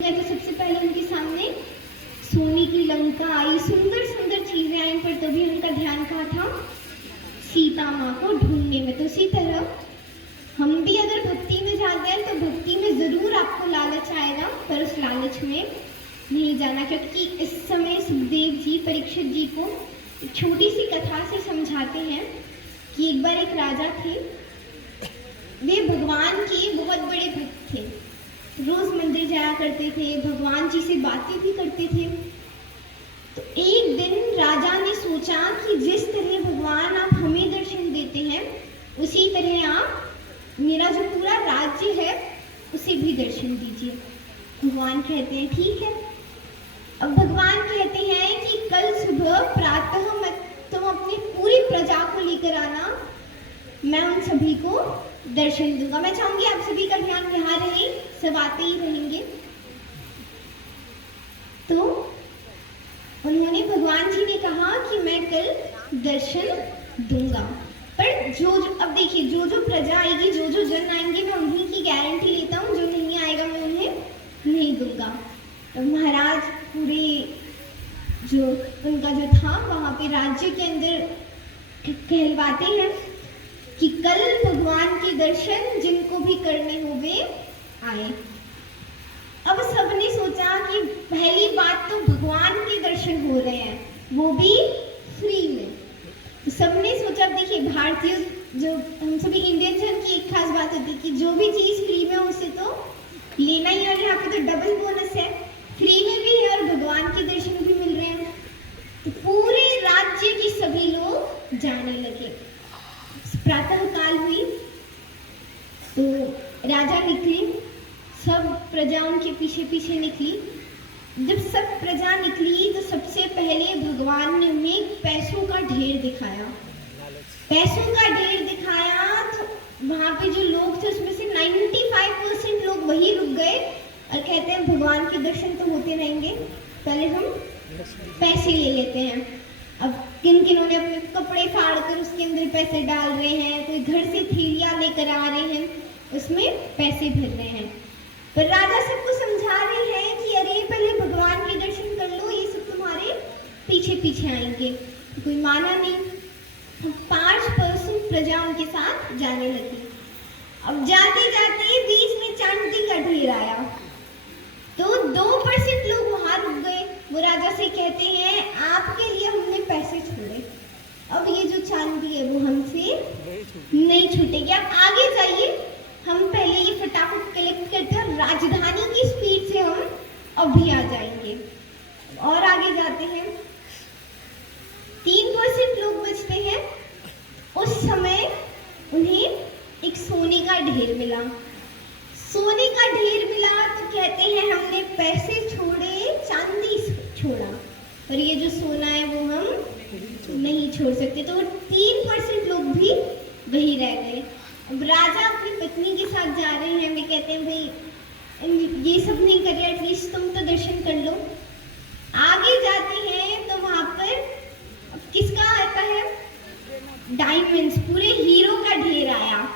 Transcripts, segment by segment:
तो सबसे पहले उनके सामने सोने की लंका आई, सुंदर सुंदर चीजें आई, पर तभी उनका ध्यान कहाँ था? सीता माँ को ढूंढने में। तो इसी तरह हम भी अगर भक्ति में जाते हैं तो भक्ति में जरूर आपको लालच आएगा, पर उस लालच में नहीं जाना, क्योंकि इस समय सुखदेव जी परीक्षित जी को एक छोटी सी कथा से समझाते हैं कि एक बार एक राजा थे। वे भगवान के बहुत बड़े भक्त थे, रोज मंदिर जाया करते थे, भगवान जी से बातें भी करते थे। तो एक दिन राजा ने सोचा कि जिस तरह भगवान आप हमें दर्शन देते हैं उसी तरह आप मेरा जो पूरा राज्य है उसे भी दर्शन दीजिए। भगवान कहते हैं ठीक है। अब भगवान कहते हैं कि कल सुबह प्रातः में तुम अपनी पूरी प्रजा को लेकर आना, मैं उन सभी को दर्शन दूंगा। मैं चाहूंगी आप सभी का ध्यान यहाँ रहे, सब आते ही रहेंगे। तो उन्होंने भगवान जी ने कहा कि मैं कल दर्शन दूंगा, पर जो अब देखिए जो प्रजा आएगी, जो जन आएंगे, मैं उन्हीं की गारंटी लेता हूँ, जो नहीं आएगा मैं उन्हें नहीं दूंगा। तो महाराज पूरे जो उनका जो था वहां पे राज्य के अंदर कहलवाते हैं कि कल भगवान के दर्शन जिनको भी करने हो वे आए। अब सबने सोचा कि पहली बात तो भगवान के दर्शन हो रहे हैं, वो भी फ्री में। तो सबने सोचा, देखिए भारतीय जो हम सभी इंडियन जन की एक खास बात होती है कि जो भी चीज फ्री में हो उसे तो लेना ही, और यहाँ पे तो डबल बोनस है, फ्री में भी है और भगवान के दर्शन भी मिल रहे हैं। तो पूरे राज्य के सभी लोग जाने लगे। प्रातः काल हुई तो राजा निकले, सब प्रजा उनके पीछे पीछे निकली। जब सब प्रजा निकली तो सबसे पहले भगवान ने उन्हें पैसों का ढेर दिखाया। पैसों का ढेर दिखाया तो वहां पे जो लोग थे उसमें से 95% लोग वही रुक गए और कहते हैं भगवान के दर्शन तो होते रहेंगे, पहले हम पैसे ले लेते हैं। अब किन किनों ने अपने कपड़े फाड़ कर उसके अंदर पैसे डाल रहे हैं, कोई घर से थैलियां लेकर आ रहे हैं, उसमें पैसे भर रहे हैं। पर राजा सबको समझा रहे हैं कि अरे पहले भगवान के दर्शन कर लो, ये सब तुम्हारे पीछे पीछे आएंगे। तो कोई माना नहीं। 5% प्रजा उनके साथ जाने लगी। अब जाते जाते बीच में चांदी का ढेर आया तो 2% लोग वहां रुक गए। वो राजा से कहते हैं आपके लिए हमने पैसे छोड़े, अब ये जो चांदी है वो हमसे नहीं छूटेगी, आप आगे जाइए, हम पहले ये फटाफट कलेक्ट करते हैं और राजधानी की स्पीड से हम अभी आ जाएंगे। और आगे जाते हैं, 3% लोग बचते हैं। उस समय उन्हें एक सोने का ढेर मिला। सोने का ढेर मिला तो कहते हैं हमने पैसे छोड़े, चांदी छोड़ा, और ये जो सोना है वो हम नहीं छोड़ सकते। तो 3% लोग भी वही रह गए। अब राजा अपनी पत्नी के साथ जा रहे हैं, वे कहते हैं भाई ये सब नहीं कर रहे, एटलीस्ट तुम तो दर्शन कर लो। आगे जाते हैं तो वहां पर अब किसका आता है? डायमंड्स, पूरे हीरो का ढेर आया।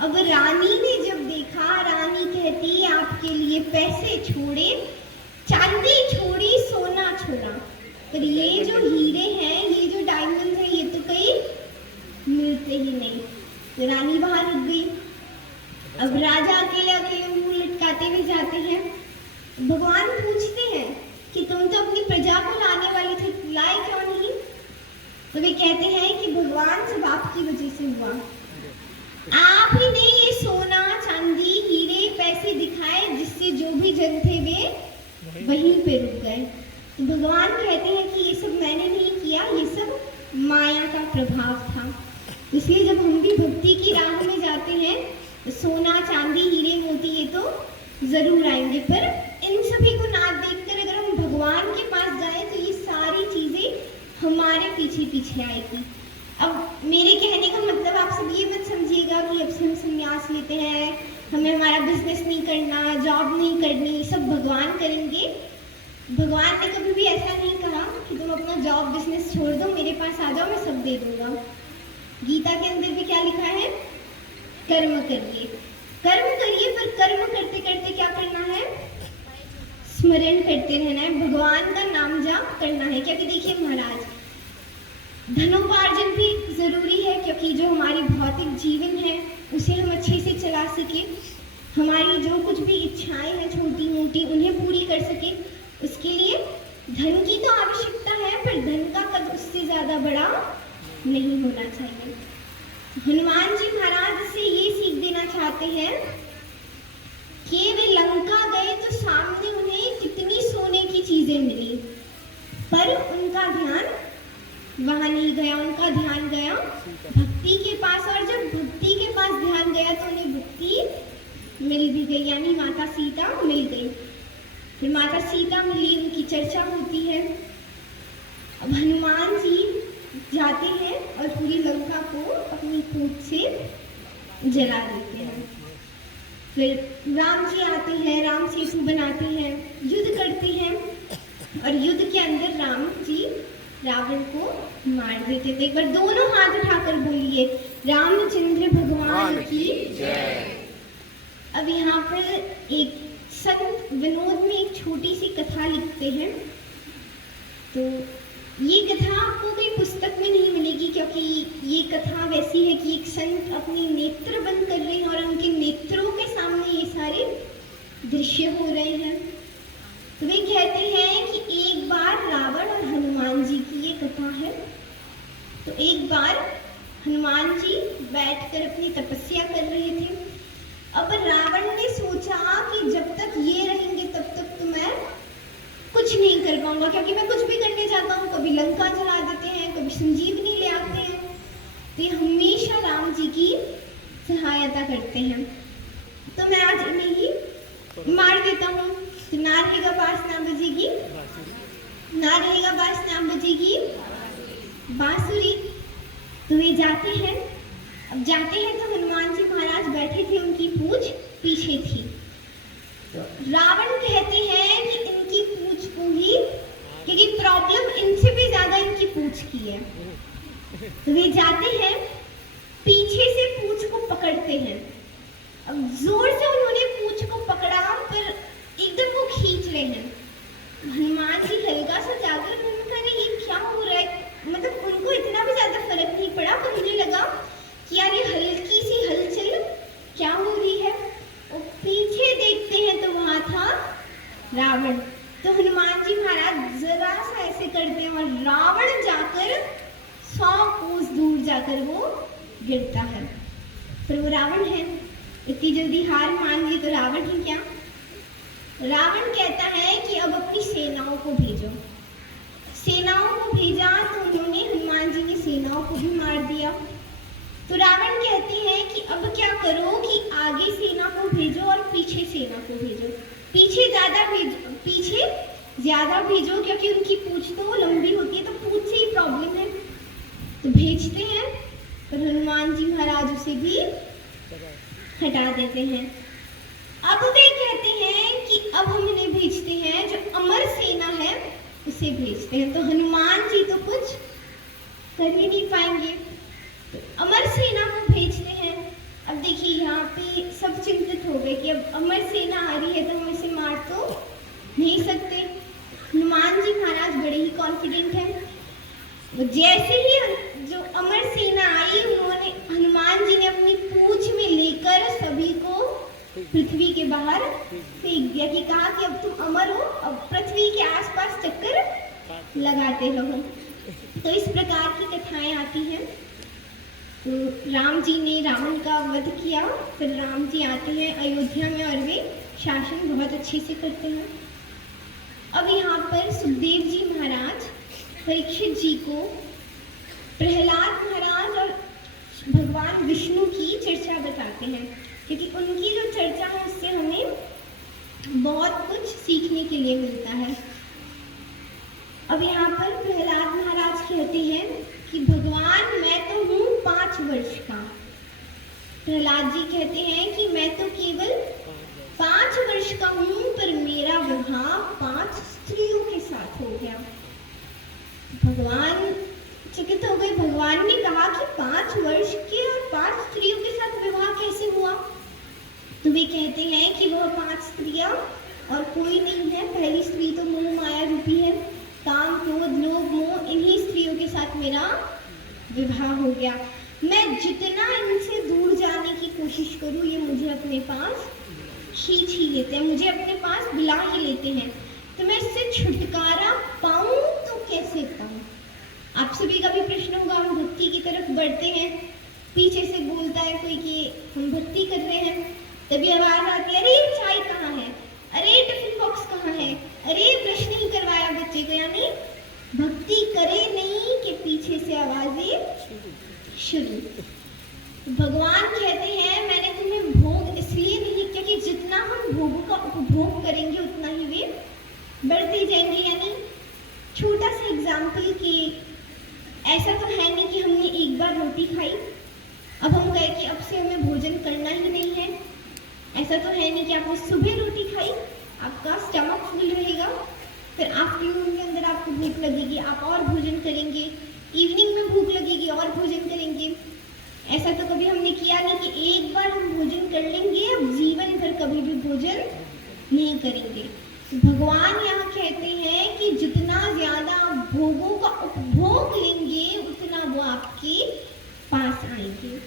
अब रानी ने जब देखा, रानी कहती आपके लिए पैसे छोड़े, चांदी छोड़ी, सोना छोड़ा, पर ये जो हीरे हैं, ये जो डायमंड है, ये तो कहीं मिलते ही नहीं। तो रानी बाहर रुक गई। अब राजा अकेले अकेले मुंह लटकाते हुए जाते हैं। भगवान पूछते हैं कि तुम तो अपनी प्रजा को लाने वाले थे, लाए क्यों नहीं? तो वे कहते हैं कि भगवान सब आपकी वजह से हुआ, आप ही ने ये सोना, चांदी, हीरे, पैसे दिखाए जिससे जो भी जन थे वे वहीं पे रुक गए। तो भगवान कहते हैं कि ये सब मैंने नहीं किया, ये सब माया का प्रभाव था। इसलिए जब हम भी भक्ति की राह में जाते हैं तो सोना, चांदी, हीरे, मोती ये तो जरूर आएंगे, पर इन सभी को ना देखकर अगर हम भगवान के पास जाए तो ये सारी चीजें हमारे पीछे पीछे आएगी। अब मेरे कहने का मतलब आप सब ये मत समझिएगा कि अब से हम संन्यास लेते हैं, हमें हमारा बिजनेस नहीं करना, जॉब नहीं करनी, सब भगवान करेंगे। भगवान ने कभी भी ऐसा नहीं कहा कि तुम अपना जॉब बिजनेस छोड़ दो, मेरे पास आ जाओ, मैं सब दे दूंगा। गीता के अंदर भी क्या लिखा है? कर्म करिए, कर्म करिए, पर कर्म करते करते क्या करना है? स्मरण करते रहना है, भगवान का नाम जाप करना है। क्योंकि देखिए महाराज, धनोपार्जन भी जरूरी है, क्योंकि जो हमारी भौतिक जीवन है उसे हम अच्छे से चला सके, हमारी जो कुछ भी इच्छाएं हैं छोटी मोटी उन्हें पूरी कर सके, उसके लिए धन की तो आवश्यकता है, पर धन का कद उससे ज्यादा बड़ा नहीं होना चाहिए। हनुमान जी महाराज से ये सीख देना चाहते हैं कि वे लंका गए तो सामने उन्हें कितनी सोने की चीजें मिली, पर उनका ध्यान वहां नहीं गया, उनका ध्यान गया भक्ति के पास। और जब भक्ति के पास ध्यान गया तो उन्हें भक्ति मिल भी गई, यानी माता सीता मिल गई। फिर माता सीता मिली, उनकी चर्चा होती है। अब हनुमान जी जाते हैं और पूरी लंका को अपनी पूंछ से जला देते हैं। फिर राम जी आते हैं, राम सेतु बनाते हैं, युद्ध करते हैं, और युद्ध के अंदर राम जी रावण को मार देते थे। एक बार दोनों हाथ उठाकर बोलिए, रामचंद्र भगवान की जय। अब यहाँ पर एक संत विनोद में एक छोटी सी कथा लिखते हैं। तो ये कथा आपको कोई पुस्तक में नहीं मिलेगी, क्योंकि ये कथा वैसी है कि एक संत अपने नेत्र बंद कर रहे हैं और उनके नेत्रों के सामने ये सारे दृश्य हो रहे हैं। तो वे कहते हैं कि एक बार रावण और हनुमान जी की ये कथा है। तो एक बार हनुमान जी बैठकर अपनी तपस्या कर रहे थे। अब रावण ने सोचा कि जब तक ये रहेंगे तब तक तो मैं कुछ नहीं कर पाऊंगा, क्योंकि मैं कुछ भी करने जाता हूँ, कभी लंका जला देते हैं, कभी संजीवनी ले आते हैं। तो ये हमेशा राम जी की सहायता करते हैं। तो मैं आज इन्हें ही मार देता हूँ। तो ना रहेगा बांस ना बजेगी, ना रहेगा बांस ना बजेगी बांसुरी। तो वे जाते हैं। अब जाते हैं तो हनुमान जी महाराज बैठे थे, उनकी पूंछ पीछे थी। तो रावण कहते हैं कि इनकी पूंछ को ही, क्योंकि प्रॉब्लम इनसे भी ज्यादा इनकी पूंछ की है। तो वे जाते हैं, पीछे से पूंछ को पकड़ते हैं। अब जोर से उन्होंने पूंछ को पकड़ा, पर एकदम वो खींच रहे हैं। हनुमान जी हल्का सा जाकर उन्होंने कहा ये क्या हो रहा है, मतलब उनको इतना भी ज्यादा फर्क नहीं पड़ा, पर मुझे लगा कि यार ये हल्की सी हलचल क्या हो रही है। और पीछे देखते हैं तो वहां था रावण। तो हनुमान जी महाराज जरा सा ऐसे करते हैं और रावण जाकर 100 कोस दूर जाकर वो गिरता है। पर वो रावण है, इतनी जल्दी हार मान ली तो रावण ही क्या। रावण कहता है कि अब अपनी सेनाओं को भेजो। सेनाओं को भेजा तो उन्होंने, हनुमान जी ने सेनाओं को भी मार दिया। तो रावण कहते हैं कि अब क्या करो कि आगे सेना को भेजो और पीछे सेना को भेजो। पीछे ज्यादा भेजो, क्योंकि उनकी पूंछ तो लंबी होती है, तो पूंछ से ही प्रॉब्लम है। तो भेजते हैं, पर हनुमान जी महाराज उसे भी हटा देते हैं। अब वे कहते हैं कि अब हम इन्हें भेजते हैं, जो अमर सेना है उसे भेजते हैं। तो हनुमान जी तो कुछ कर ही नहीं पाएंगे, तो अमर सेना को भेजते हैं। अब देखिए यहाँ पे सब चिंतित हो गए कि अब अमर सेना आ रही है तो हम इसे मार तो नहीं सकते। हनुमान जी महाराज बड़े ही कॉन्फिडेंट हैं। जैसे ही जो अमर सेना आई, उन्होंने, हनुमान जी ने अपनी पूंछ में लेकर सभी को पृथ्वी के बाहर फेंक दिया, कि कहा कि अब तुम अमर हो, अब पृथ्वी के आसपास चक्कर लगाते रहो। तो इस प्रकार की कथाएं आती हैं। तो राम जी ने रावण का वध किया, फिर राम जी आते हैं अयोध्या में और वे शासन बहुत अच्छे से करते हैं। अब यहाँ पर सुखदेव जी महाराज परीक्षित जी को प्रहलाद महाराज और भगवान विष्णु की चर्चा बताते हैं, क्योंकि उनकी जो चर्चा है उससे हमें बहुत कुछ सीखने के लिए मिलता है। अब यहाँ पर प्रहलाद महाराज कहते हैं कि भगवान मैं तो हूँ 5 वर्ष का। प्रहलाद जी कहते हैं कि मैं तो केवल 5 वर्ष का हूँ, पर मेरा विवाह 5 स्त्रियों के साथ हो गया। भगवान चकित हो गए। भगवान ने कहा कि 5 वर्ष के और 5 स्त्रियों के साथ विवाह कैसे हुआ। तो वे कहते हैं कि वह 5 स्त्रियां और कोई नहीं है। पहली स्त्री तो मोह माया रूपी है, काम क्रोध लोभ मोह, इन्हीं स्त्रियों के साथ मेरा विवाह हो गया। मैं जितना इनसे दूर जाने की कोशिश करूं, ये मुझे अपने पास खींच ही लेते हैं, मुझे अपने पास बुला ही लेते हैं। तो मैं इससे छुटकारा पाऊं तो कैसे पाऊं? आप सभी का भी प्रश्न होगा। हम भक्ति की तरफ बढ़ते हैं, पीछे से बोलता है कोई कि हम भक्ति कर रहे हैं, तभी आवाज आती है, अरे चाय कहाँ है, अरे टिफिन बॉक्स कहाँ है, अरे ब्रश नहीं करवाया बच्चे को। यानी भक्ति करे नहीं कि पीछे से आवाजें शुरू। भगवान कहते हैं मैंने तुम्हें भोग इसलिए नहीं, क्योंकि जितना हम भोगों का उपभोग करेंगे उतना ही वे बढ़ते जाएंगे। यानी छोटा सा एग्जाम्पल कि ऐसा तो है नहीं कि हमने एक बार रोटी खाई, अब हम कहे कि अब से हमें भोजन करना ही नहीं है। ऐसा तो है नहीं कि आपने सुबह रोटी खाई, आपका स्टमक फुल रहेगा, फिर आफ्टरनून के अंदर आपको भूख लगेगी, आप और भोजन करेंगे, इवनिंग में भूख लगेगी और भोजन करेंगे। ऐसा तो कभी हमने किया नहीं कि एक बार हम भोजन कर लेंगे, अब जीवन भर कभी भी भोजन नहीं करेंगे। तो भगवान यहाँ कहते हैं कि जितना ज्यादा भोगों का उपभोग लेंगे उतना वो आपके पास आएंगे।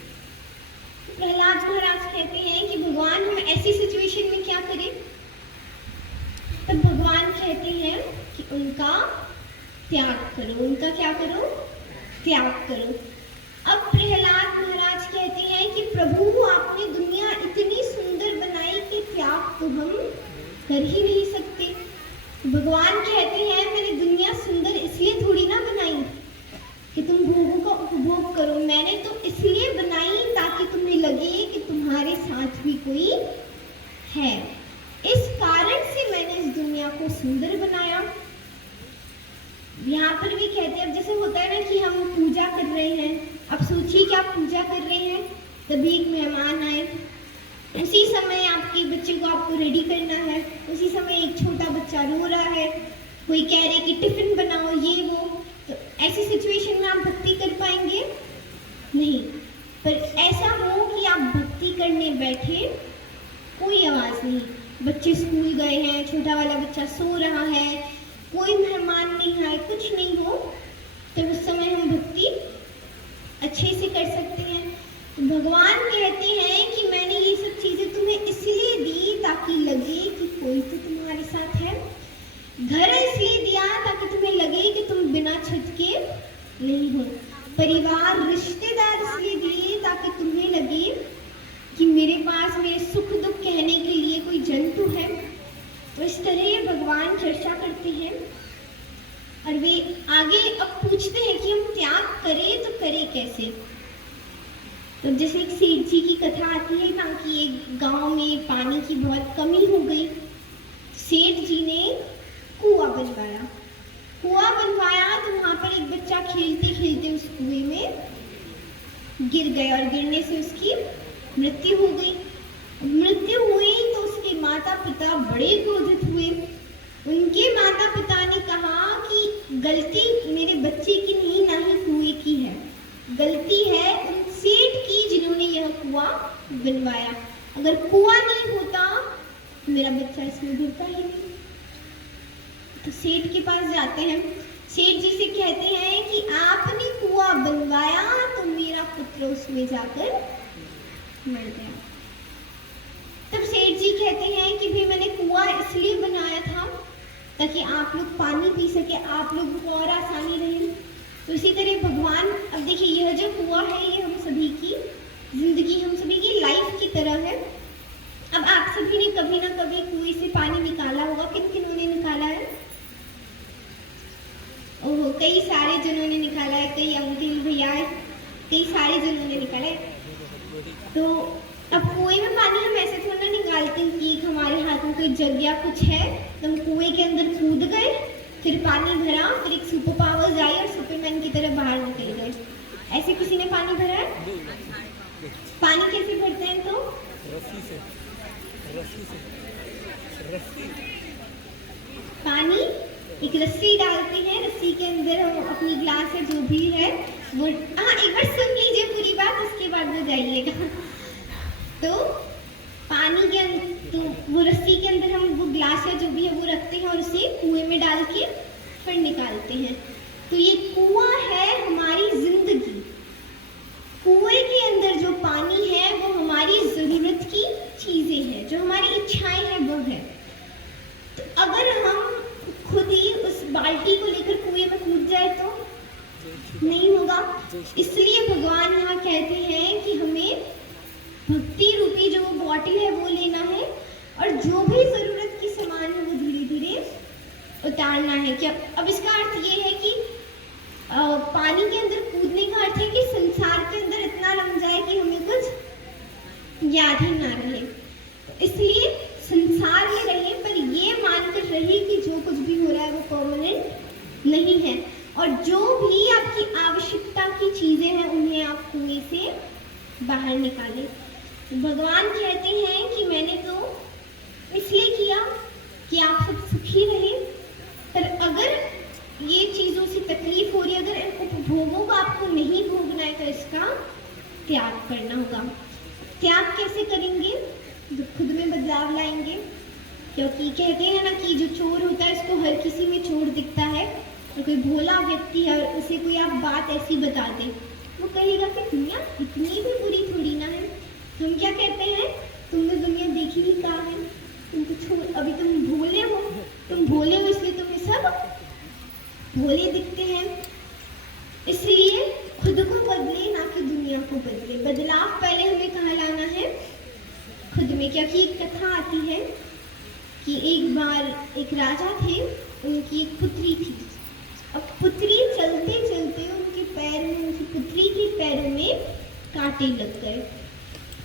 प्रहलाद महाराज कहते हैं कि भगवान हम ऐसी सिचुएशन में क्या करें? तब भगवान कहते हैं कि उनका त्याग करो। उनका क्या करो? त्याग करो। अब प्रहलाद महाराज कहते हैं कि प्रभु आपने दुनिया इतनी सुंदर बनाई कि त्याग तो हम कर ही नहीं सकते। भगवान कहते हैं मैंने दुनिया सुंदर इसलिए थोड़ी ना बनाई कि तुम भोगों का उपभोग करो, मैंने तो इसलिए बनाई ताकि तुम्हें लगे कि तुम्हारे साथ भी कोई है। इस कारण से मैंने इस दुनिया को सुंदर बनाया। यहाँ पर भी कहते हैं, अब जैसे होता है ना कि हम पूजा कर रहे हैं, अब सोचिए कि आप पूजा कर रहे हैं, तभी एक मेहमान आए, उसी समय आपके बच्चे को आपको रेडी करना है, उसी समय एक छोटा बच्चा रो रहा है, कोई कह रहे कि टिफिन बनाओ ये वो। तो ऐसी सिचुएशन में आप भक्ति कर पाएंगे? नहीं। पर ऐसा हो कि आप भक्ति करने बैठे, कोई आवाज नहीं, बच्चे स्कूल गए हैं, छोटा वाला बच्चा सो रहा है, कोई मेहमान नहीं आए, कुछ नहीं हो, तो उस समय हम भक्ति अच्छे से कर सकते हैं। तो भगवान कहते हैं कि मैंने ये सब चीजें तुम्हें इसलिए दी ताकि लगे कि कोई तो तुम्हारे साथ है। घर इसलिए दिया ताकि तुम्हें लगे कि तुम बिना छत के नहीं हो। परिवार रिश्तेदार इसलिए दिए ताकि तुम्हें लगे कि मेरे पास मेरे सुख दुख कहने के लिए कोई जंतु है। तो इस तरह ये भगवान चर्चा करते हैं और वे आगे अब पूछते हैं कि हम त्याग करें तो करें कैसे। तो जैसे एक सेठ जी की कथा आती है ना कि एक गांव में पानी की बहुत कमी हो गई। सेठ जी ने कुआं बनवाया। कुआं बनवाया तो वहां पर एक बच्चा खेलते खेलते उस कुएं में गिर गया और गिरने से उसकी मृत्यु हो गई। मृत्यु हुई तो उसके माता पिता बड़े क्रोधित हुए। उनके माता पिता ने कहा कि गलती मेरे बच्चे की नहीं, ना ही कुएं की है, गलती है उन सेठ की जिन्होंने यह कुआं बनवाया। अगर कुआं नहीं होता तो मेरा बच्चा इसमें गिरता ही नहीं। तो सेठ के पास जाते हैं, सेठ जी से कहते हैं कि आपने कुआं बनवाया तो मेरा पुत्र उसमें जाकर मर गया। तब सेठ जी कहते हैं कि भाई मैंने कुआं इसलिए बनाया था ताकि आप लोग पानी पी सके, आप लोगों को और आसानी रहे। तो इसी तरह भगवान, अब देखिए यह जो कुआं है ये हम सभी की जिंदगी, हम सभी की लाइफ की तरह है। अब आप सभी ने कभी ना कभी कुएं से पानी निकाला होगा। किन किन्हों ने निकाला है? ओहो, कई सारे जनों ने निकाला है, कई अंकल भैया, कई सारे जनों ने निकाला है। तो अब कुएं में पानी हम ऐसे थोड़ा निकालते हैं कि हमारे हाथ में कोई जग या कुछ है तो हम कुएं के अंदर कूद गए, फिर पानी भरा, फिर एक सुपर पावर्स आई और सुपरमैन की तरह बाहर निकल गए। ऐसे किसी ने पानी भरा है? पानी कैसे भरते हैं? तो रस्सी पानी एक रस्सी डालते हैं, रस्सी के अंदर हम अपनी ग्लास है जो भी है वो, हाँ एक बार सुन लीजिए पूरी बात, उसके बाद में जाइएगा। तो पानी के अंदर तो वो रस्सी के अंदर हम वो ग्लास या जो भी है वो रखते हैं और उसे कुएं में डाल के फिर निकालते हैं। तो ये कुआं है हमारी जिंदगी। कुएं के अंदर जो पानी है वो हमारी जरूरत की चीजें हैं, जो हमारी इच्छाएं हैं वो है। तो अगर हम खुद ही उस बाल्टी को लेकर कुएं में कूद जाए तो नहीं होगा। इसलिए भगवान यहाँ कहते हैं कि हमें भक्ति रूपी जो बॉटल है वो लेना है और जो भी जरूरत की सामान है वो धीरे धीरे उतारना है। क्या अब इसका अर्थ ये है कि पानी के अंदर कूदने का अर्थ है कि संसार के अंदर इतना रम जाए कि हमें कुछ याद ही ना रहे। इसलिए संसार में रहे पर ये मानकर रहे कि जो कुछ भी हो रहा है वो परमानेंट नहीं है और जो भी आपकी आवश्यकता की चीजें हैं उन्हें आप कुएं से बाहर निकालें। भगवान कहते हैं कि मैंने तो इसलिए किया कि आप सब सुखी रहें, पर अगर ये चीजों से तकलीफ हो रही है, अगर इन उपभोगों को आपको नहीं भोगना है तो इसका त्याग करना होगा। त्याग कैसे करेंगे? जो खुद में बदलाव लाएंगे, क्योंकि कहते हैं ना कि जो चोर होता है उसको हर किसी में चोर दिखता है और कोई भोला व्यक्ति है और उसे कोई आप बात ऐसी बता दे वो कहेगा कि दुनिया इतनी भी बुरी थोड़ी ना है। हम क्या कहते हैं, तुमने दुनिया देखी ही कहाँ है, तुम तो छोड़, अभी तुम भोले हो, तुम भोले हो इसलिए तुम्हें सब भोले दिखते हैं। इसलिए खुद को बदले ना कि दुनिया को बदले। बदलाव पहले हमें कहाँ लाना है? खुद में। क्योंकि एक कथा आती है कि एक बार एक राजा थे, उनकी एक पुत्री थी। अब पुत्री चलते चलते उनके पैर में, उनकी पुत्री के पैरों में कांटे लग गए।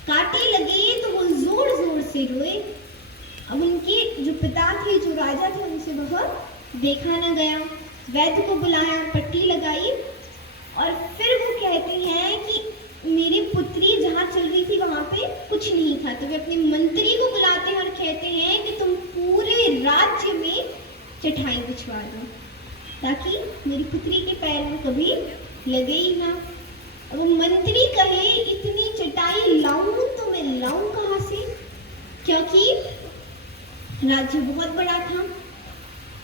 कांटे लगे तो वो जोर जोर से रोए। अब उनके जो पिता थे, जो राजा थे, उनसे वह देखा न गया। वैद्य को बुलाया, पट्टी लगाई और फिर वो कहते हैं कि मेरी पुत्री जहाँ चल रही थी वहां पे कुछ नहीं था। तो वे अपने मंत्री को बुलाते हैं और कहते हैं कि तुम पूरे राज्य में चटाई बिछवा दो ताकि मेरी पुत्री के पैर में कभी लगे ही ना। अब मंत्री कहे इतनी चटाई लाऊं तो मैं लाऊं कहाँ से, क्योंकि राज्य बहुत बड़ा था।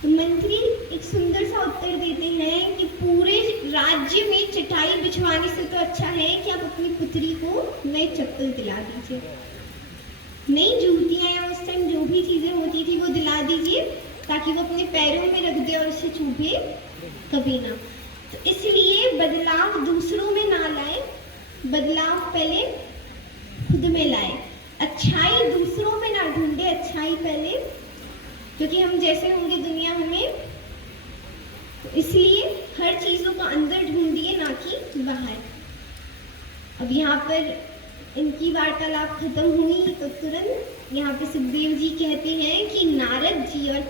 तो मंत्री एक सुंदर सा उत्तर देते हैं कि पूरे राज्य में चटाई बिछवाने से तो अच्छा है कि आप अपनी पुत्री को नए चप्पल दिला दीजिए, नई जूतियां या उस टाइम जो भी चीजें होती थी वो दिला दीजिए ताकि वो अपने पैरों में रख दे और उसे चूभे कभी ना। तो इसलिए बदलाव दूसरों में ना लाए, बदलाव पहले खुद में लाए। अच्छाई दूसरों में ना ढूंढे, अच्छाई पहले, क्योंकि हम जैसे होंगे दुनिया हमें। तो इसलिए हर चीजों को अंदर ढूंढिए ना कि बाहर। अब यहाँ पर इनकी वार्तालाप खत्म हुई तो तुरंत यहाँ पे सुखदेव जी कहते हैं कि नारद जी और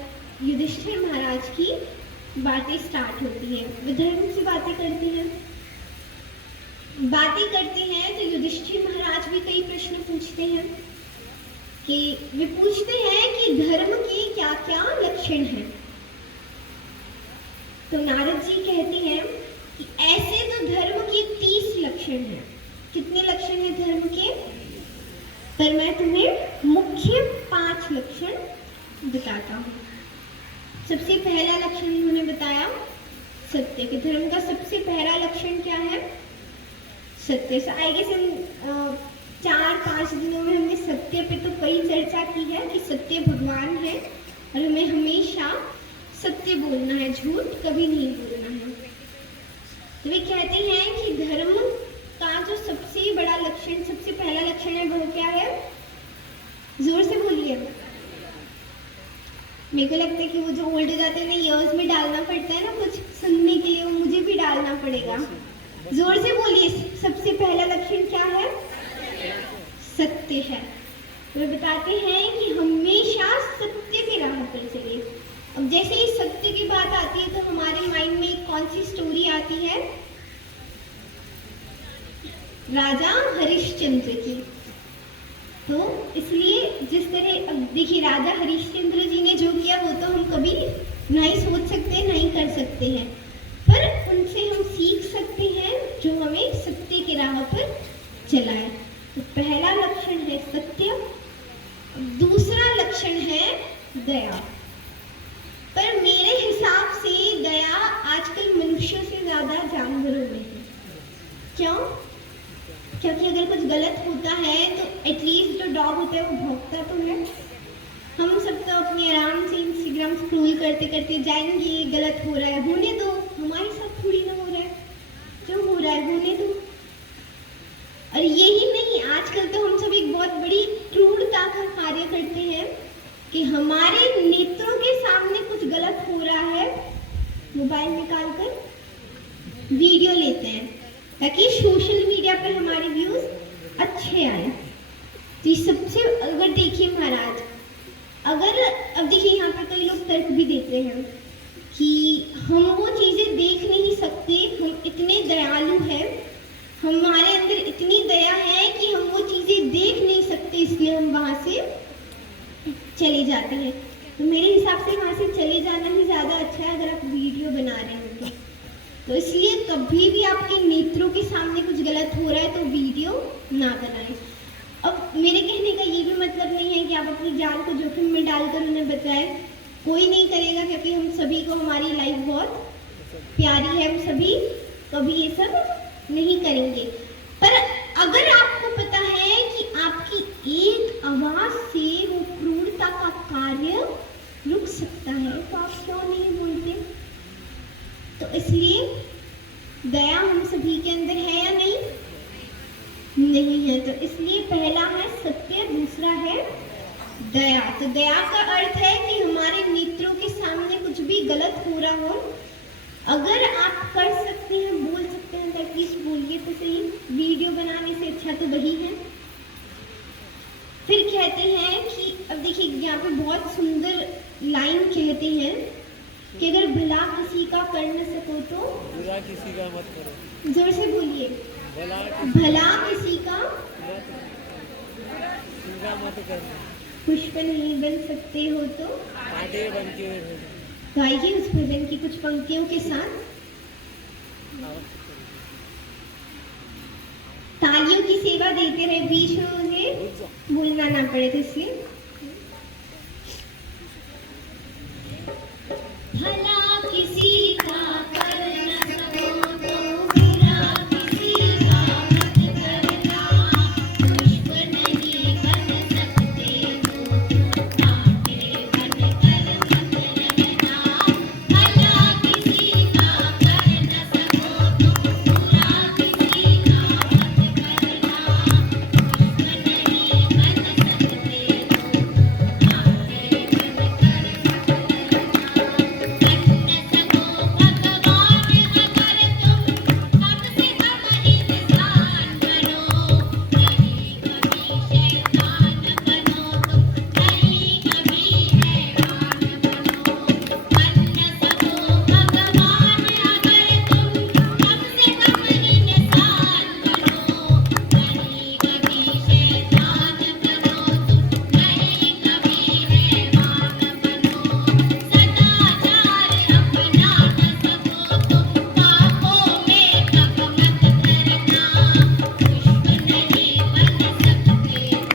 युधिष्ठिर महाराज की बातें स्टार्ट होती हैं। वे धर्म की बातें करते हैं, तो युधिष्ठिर महाराज भी कई प्रश्न पूछते हैं कि वे पूछते हैं कि धर्म के क्या क्या लक्षण हैं। तो नारद जी कहते हैं कि ऐसे तो धर्म के 30 लक्षण हैं। कितने लक्षण हैं धर्म के? पर मैं तुम्हें मुख्य 5 लक्षण बताता हूँ। सबसे पहला लक्षण उन्होंने बताया सत्य। कि धर्म का सबसे पहला लक्षण क्या है? सत्य। So I guess इन 4-5 दिनों में हमने सत्य पे तो कई चर्चा की है कि सत्य भगवान है और हमें हमेशा सत्य बोलना है, झूठ कभी नहीं बोलना है। तो वे कहते हैं कि धर्म का जो सबसे बड़ा लक्षण, सबसे पहला लक्षण है वो क्या है? जोर से बोलिए। मेरे को लगता है कि वो जो ओल्ड हो जाते हैं ना, ईयर्स में डालना पड़ता है ना कुछ सुनने के लिए, वो मुझे भी डालना पड़ेगा। जोर से बोलिए। सबसे पहला लक्षण क्या है? सत्य है। वे बताते हैं कि हमेशा सत्य की राह पर चलिए। अब जैसे ही सत्य की बात आती है तो हमारे माइंड में एक कौन सी स्टोरी आती है? राजा हरिश्चंद्र की। तो इसलिए जिस तरह, अब देखिए राजा हरिश्चंद्र जी ने जो किया वो तो हम कभी नहीं सोच सकते, नहीं कर सकते हैं, पर उनसे हम सीख सकते हैं जो हमें सत्य की राह पर चलाए। तो पहला लक्षण है सत्य। दूसरा दया। पर मेरे हिसाब से दया आजकल मनुष्यों से ज्यादा जानवरों में है। क्यों? क्योंकि अगर कुछ गलत होता है तो एटलीस्ट जो डॉग होता है वो भौंकता तो है। हम सब तो अपने आराम से इंस्टाग्राम स्क्रॉल करते करते जाएंगे, गलत हो रहा है होने दो, हमारे साथ थोड़ी ना हो रहा है, जो हो रहा है होने दो। और यही नहीं, आजकल तो हम सब एक बहुत बड़ी क्रूरता का कार्य करते हैं कि हमारे नेत्रों के सामने कुछ गलत हो रहा है, मोबाइल निकाल कर वीडियो लेते हैं ताकि सोशल मीडिया पर हमारे व्यूज अच्छे आए। तो ये सबसे, अगर देखिए महाराज, अगर अब देखिए यहाँ पे कई लोग तर्क भी देते हैं कि हम वो चीजें देख नहीं सकते, हम इतने दयालु हैं, हमारे अंदर इतनी दया है कि हम वो चीजें देख नहीं सकते, इसलिए हम वहां से चले जाते हैं। तो मेरे हिसाब से वहां से चले जाना ही ज्यादा अच्छा है अगर आप वीडियो बना रहे हो तो इसलिए कभी भी आपके नेत्रों के सामने कुछ गलत हो रहा है तो वीडियो ना बनाएं। अब मेरे कहने का ये भी मतलब नहीं है कि आप अपनी जान को जोखिम में डालकर उन्हें बचाएं, कोई नहीं करेगा क्योंकि हम सभी को हमारी लाइफ बहुत प्यारी है, हम सभी कभी ये सब नहीं करेंगे। पर अगर आपको पता है कि आपकी एक आवाज से वो क्रूरता का कार्य रुक सकता है तो आप क्यों नहीं बोलते? तो इसलिए दया हम सभी के अंदर है या नहीं? नहीं है। तो इसलिए पहला है सत्य, दूसरा है दया। तो दया का अर्थ है कि हमारे नेत्रों के सामने कुछ भी गलत हो रहा हो, अगर आप कर सकते हैं, बोल सकते हैं तो एटलीस्ट बोलिए तो सही। वीडियो बनाने से अच्छा तो वही है। फिर कहते हैं कि अब देखिए यहाँ पे बहुत सुंदर लाइन कहते हैं कि अगर भला किसी का कर न सको तो बुरा किसी का मत करो। जोर से बोलिए। भला किसी का मत करना। पुष्प नहीं बन सकते हो तो कांटे बन के रहो। तो आइए उस भजन की कुछ पंक्तियों के साथ तालियों की सेवा देते रहे, बीच में मुझे भूलना ना पड़े, तो इसलिए